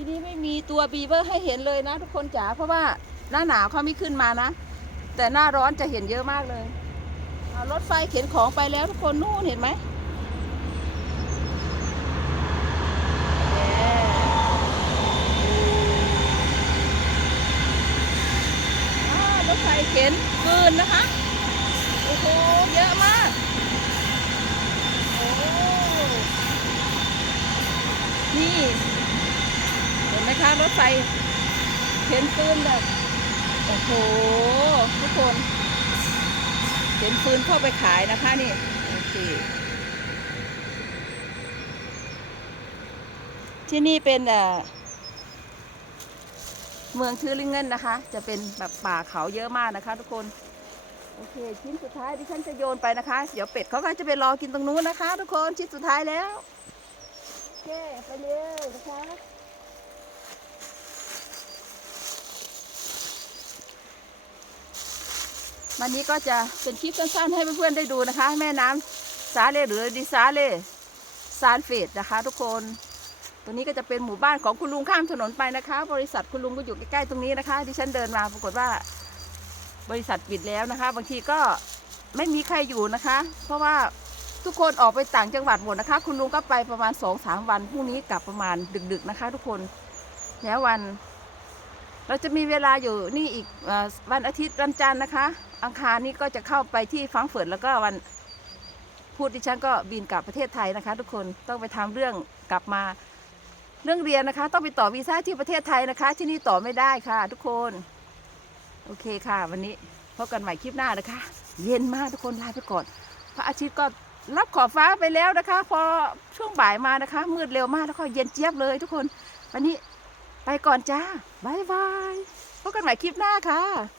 ปีนี้ไม่มีตัวบีเวอร์ให้เห็นเลยนะ ทุกคนจ๋าเพราะว่าหน้าหนาวเขาไม่ขึ้นมานะ แต่หน้าร้อนจะเห็นเยอะมากเลยรถไฟเข็นของไปแล้วทุกคนนู่นเห็นไหมรถไฟเข็นคืนนะคะ โอ้โห เยอะมาก โอ้ นี่ เห็นไหมคะ รถไฟเข็นฟืนแบบโอ้โหทุกคนเข็นฟืนเข้าไปขายนะคะนี่โอเคที่นี่เป็นเมืองทือลิงเงินนะคะ จะเป็นแบบป่าเขาเยอะมากนะคะ ทุกคนโอเค ชิ้นสุดท้ายที่ฉันจะโยนไปนะคะ เดี๋ยวเป็ดเขาก็จะไปรอกินตรงนู้นนะคะ ทุกคนชิ้นสุดท้ายแล้วโอเคไปเลยนะคะ วันนี้ก็จะเป็นคลิปสั้นๆให้เพื่อนๆได้ดูนะคะ แม่น้ำสาเลหรือดิซาเลซานเฟดนะคะ ทุกคนตรงนี้ก็จะเป็นหมู่บ้านของคุณลุงข้ามถนนไปนะคะ บริษัทคุณลุงก็อยู่ใกล้ๆตรงนี้นะคะที่ฉันเดินมาปรากฏว่า บริษัทปิดแล้วนะคะ บางทีก็ไม่มีใครอยู่นะคะ เพราะว่าทุกคนออกไปต่างจังหวัดหมดนะคะ คุณลุงก็ไปประมาณสองสามวันพรุ่งนี้กลับประมาณดึกๆนะคะ ทุกคนแล้ววัน เราจะมีเวลาอยู่นี่อีกอวันอาทิตย์วันจันทร์นะคะ อังคารนี้ก็จะเข้าไปที่ฟังเฟิร์ตแล้วก็วันพูดดิฉันก็บินกลับประเทศไทยนะคะ ทุกคนต้องไปทำเรื่องกลับมาเรื่องเรียนนะคะ ต้องไปต่อวีซ่าที่ประเทศไทยนะคะ ที่นี่ต่อไม่ได้ค่ะ ทุกคน โอเคค่ะ วันนี้พบกันใหม่คลิปหน้านะคะ เย็นมากทุกคนลาไปก่อนพระอาทิตย์ก็รับขอบฟ้าไปแล้วนะคะ พอช่วงบ่ายมานะคะ มืดเร็วมากแล้วก็เย็นเจี๊ยบเลยทุกคน วันนี้ ไปก่อนจ้าบายบายพบกันใหม่คลิปหน้าค่ะ